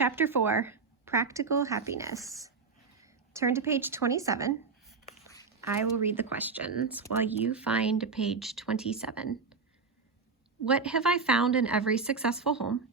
Chapter 4, Practical Happiness. Turn to page 27. I will read the questions while you find page 27. What have I found in every successful home?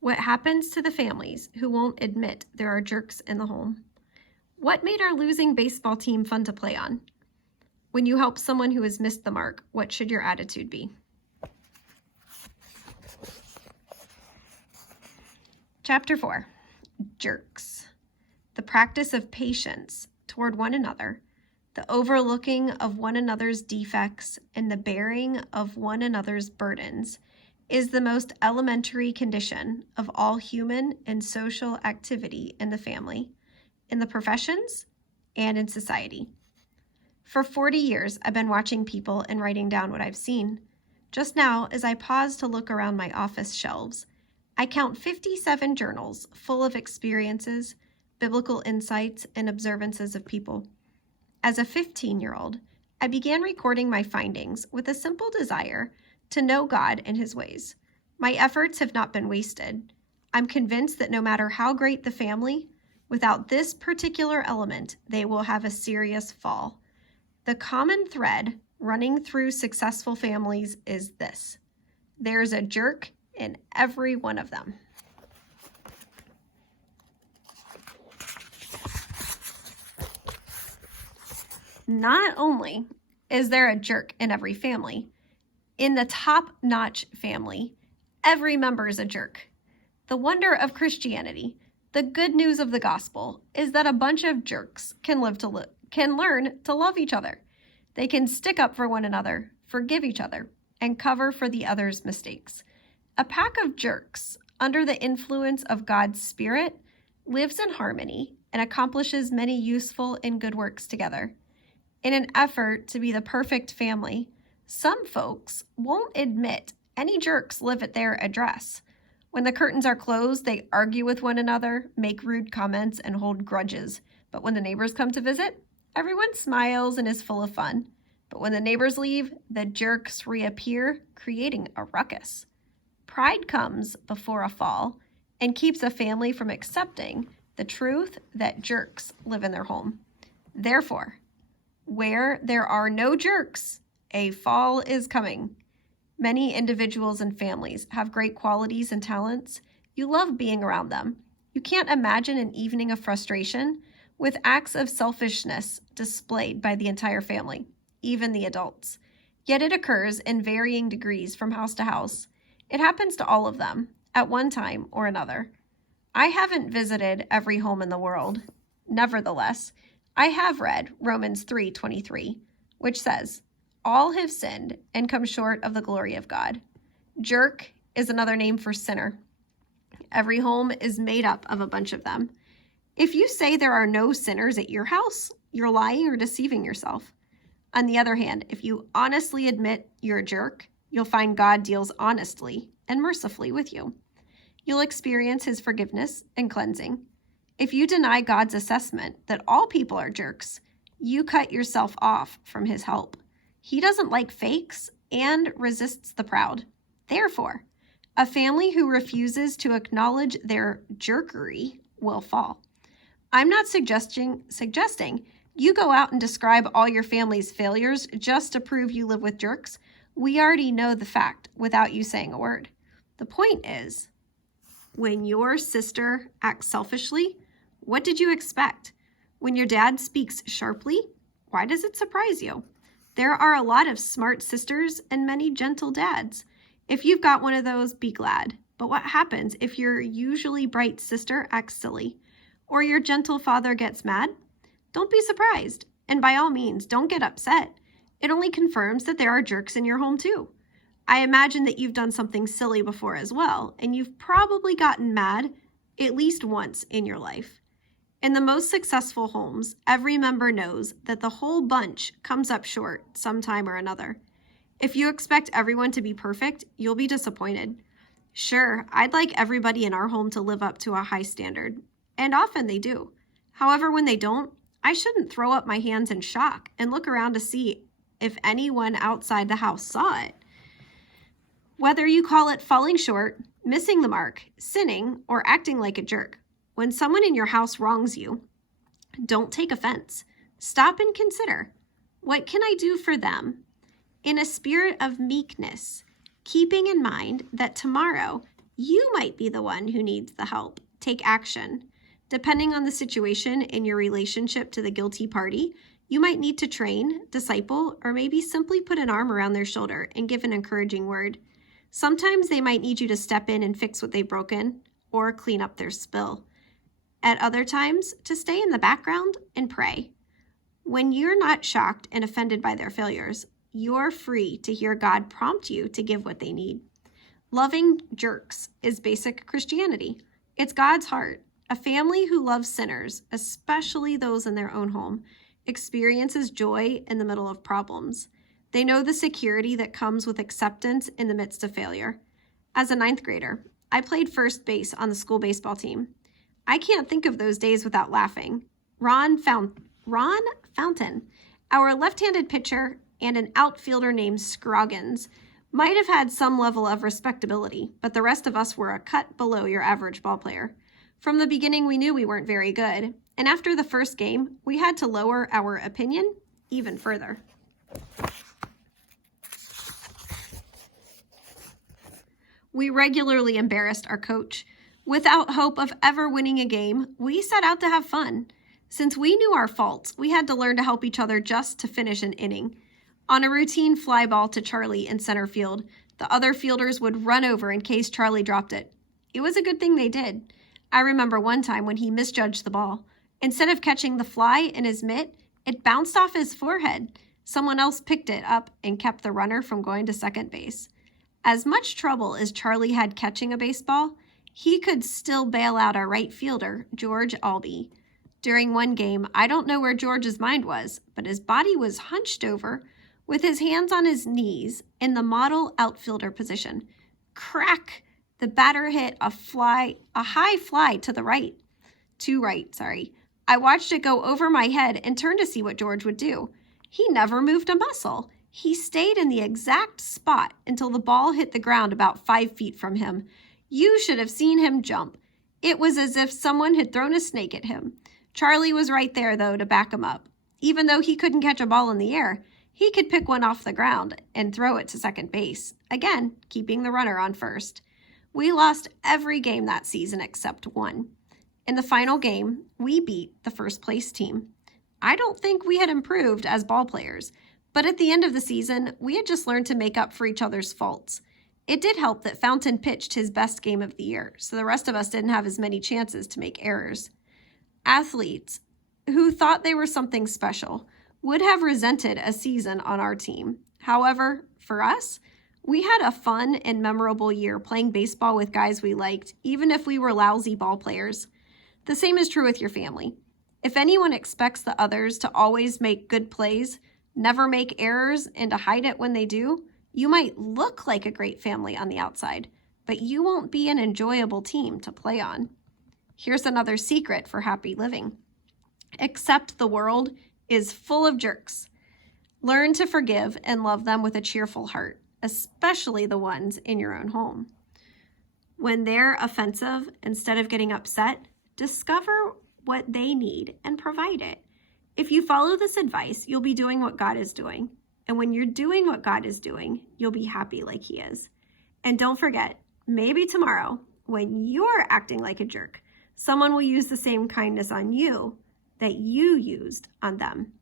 What happens to the families who won't admit there are jerks in the home? What made our losing baseball team fun to play on? When you help someone who has missed the mark, what should your attitude be? Chapter 4, Jerks. The practice of patience toward one another, the overlooking of one another's defects, and the bearing of one another's burdens is the most elementary condition of all human and social activity in the family, in the professions, and in society. For 40 years, I've been watching people and writing down what I've seen. Just now, as I pause to look around my office shelves, I count 57 journals full of experiences, biblical insights, and observances of people. As a 15-year-old, I began recording my findings with a simple desire to know God and His ways. My efforts have not been wasted. I'm convinced that no matter how great the family, without this particular element, they will have a serious fall. The common thread running through successful families is this: there's a jerk in every one of them. Not only is there a jerk in every family, in the top-notch family, every member is a jerk. The wonder of Christianity, the good news of the gospel, is that a bunch of jerks can learn to love each other. They can stick up for one another, forgive each other, and cover for the other's mistakes. A pack of jerks, under the influence of God's Spirit, lives in harmony and accomplishes many useful and good works together. In an effort to be the perfect family, some folks won't admit any jerks live at their address. When the curtains are closed, they argue with one another, make rude comments, and hold grudges. But when the neighbors come to visit, everyone smiles and is full of fun. But when the neighbors leave, the jerks reappear, creating a ruckus. Pride comes before a fall and keeps a family from accepting the truth that jerks live in their home. Therefore, where there are no jerks, a fall is coming. Many individuals and families have great qualities and talents. You love being around them. You can't imagine an evening of frustration with acts of selfishness displayed by the entire family, even the adults. Yet it occurs in varying degrees from house to house. It happens to all of them at one time or another. I haven't visited every home in the world. Nevertheless, I have read Romans 3:23, which says, "All have sinned and come short of the glory of God." Jerk is another name for sinner. Every home is made up of a bunch of them. If you say there are no sinners at your house, you're lying or deceiving yourself. On the other hand, if you honestly admit you're a jerk, you'll find God deals honestly and mercifully with you. You'll experience His forgiveness and cleansing. If you deny God's assessment that all people are jerks, you cut yourself off from His help. He doesn't like fakes and resists the proud. Therefore, a family who refuses to acknowledge their jerkery will fall. I'm not suggesting you go out and describe all your family's failures just to prove you live with jerks. We already know the fact without you saying a word. The point is, when your sister acts selfishly, what did you expect? When your dad speaks sharply, why does it surprise you? There are a lot of smart sisters and many gentle dads. If you've got one of those, be glad. But what happens if your usually bright sister acts silly, or your gentle father gets mad? Don't be surprised, and by all means, don't get upset. It only confirms that there are jerks in your home too. I imagine that you've done something silly before as well, and you've probably gotten mad at least once in your life. In the most successful homes, every member knows that the whole bunch comes up short sometime or another. If you expect everyone to be perfect, you'll be disappointed. Sure, I'd like everybody in our home to live up to a high standard, and often they do. However, when they don't, I shouldn't throw up my hands in shock and look around to see if anyone outside the house saw it. Whether you call it falling short, missing the mark, sinning, or acting like a jerk. When someone in your house wrongs you, don't take offense. Stop and consider, what can I do for them? In a spirit of meekness, keeping in mind that tomorrow you might be the one who needs the help. Take action. Depending on the situation in your relationship to the guilty party, you might need to train, disciple, or maybe simply put an arm around their shoulder and give an encouraging word. Sometimes they might need you to step in and fix what they've broken or clean up their spill. At other times, to stay in the background and pray. When you're not shocked and offended by their failures, you're free to hear God prompt you to give what they need. Loving jerks is basic Christianity. It's God's heart. A family who loves sinners, especially those in their own home, experiences joy in the middle of problems. They know the security that comes with acceptance in the midst of failure. As a 9th grader, I played first base on the school baseball team. I can't think of those days without laughing. Ron Fountain, our left-handed pitcher, and an outfielder named Scroggins might have had some level of respectability, but the rest of us were a cut below your average ball player. From the beginning, we knew we weren't very good, and after the first game, we had to lower our opinion even further. We regularly embarrassed our coach. Without hope of ever winning a game, we set out to have fun. Since we knew our faults, we had to learn to help each other just to finish an inning. On a routine fly ball to Charlie in center field, the other fielders would run over in case Charlie dropped it. It was a good thing they did. I remember one time when he misjudged the ball. Instead of catching the fly in his mitt, it bounced off his forehead. Someone else picked it up and kept the runner from going to second base. As much trouble as Charlie had catching a baseball, he could still bail out our right fielder, George Albee. During one game, I don't know where George's mind was, but his body was hunched over with his hands on his knees in the model outfielder position. Crack! The batter hit a high fly to right. I watched it go over my head and turned to see what George would do. He never moved a muscle. He stayed in the exact spot until the ball hit the ground about 5 feet from him. You should have seen him jump. It was as if someone had thrown a snake at him. Charlie was right there, though, to back him up. Even though he couldn't catch a ball in the air, he could pick one off the ground and throw it to second base, again, keeping the runner on first. We lost every game that season except one. In the final game, we beat the first place team. I don't think we had improved as ball players, but at the end of the season, we had just learned to make up for each other's faults. It did help that Fountain pitched his best game of the year, so the rest of us didn't have as many chances to make errors. Athletes who thought they were something special would have resented a season on our team. However, for us, we had a fun and memorable year playing baseball with guys we liked, even if we were lousy ball players. The same is true with your family. If anyone expects the others to always make good plays, never make errors, and to hide it when they do, you might look like a great family on the outside, but you won't be an enjoyable team to play on. Here's another secret for happy living. Accept the world is full of jerks. Learn to forgive and love them with a cheerful heart, especially the ones in your own home. When they're offensive, instead of getting upset, discover what they need and provide it. If you follow this advice, you'll be doing what God is doing. And when you're doing what God is doing, you'll be happy like He is. And don't forget, maybe tomorrow, when you're acting like a jerk, someone will use the same kindness on you that you used on them.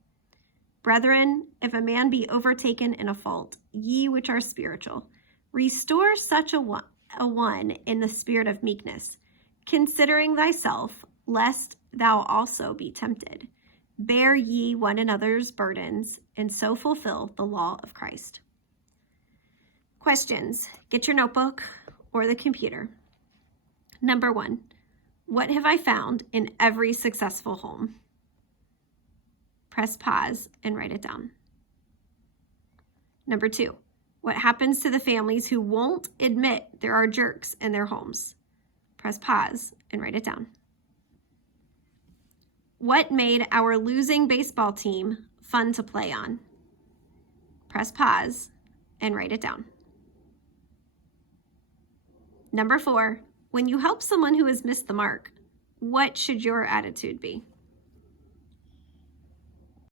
Brethren, if a man be overtaken in a fault, ye which are spiritual, restore such a one in the spirit of meekness, considering thyself, lest thou also be tempted. Bear ye one another's burdens, and so fulfill the law of Christ. Questions. Get your notebook or the computer. Number 1, what have I found in every successful home? Press pause and write it down. Number 2, what happens to the families who won't admit there are jerks in their homes? Press pause and write it down. What made our losing baseball team fun to play on? Press pause and write it down. Number 4, when you help someone who has missed the mark, what should your attitude be?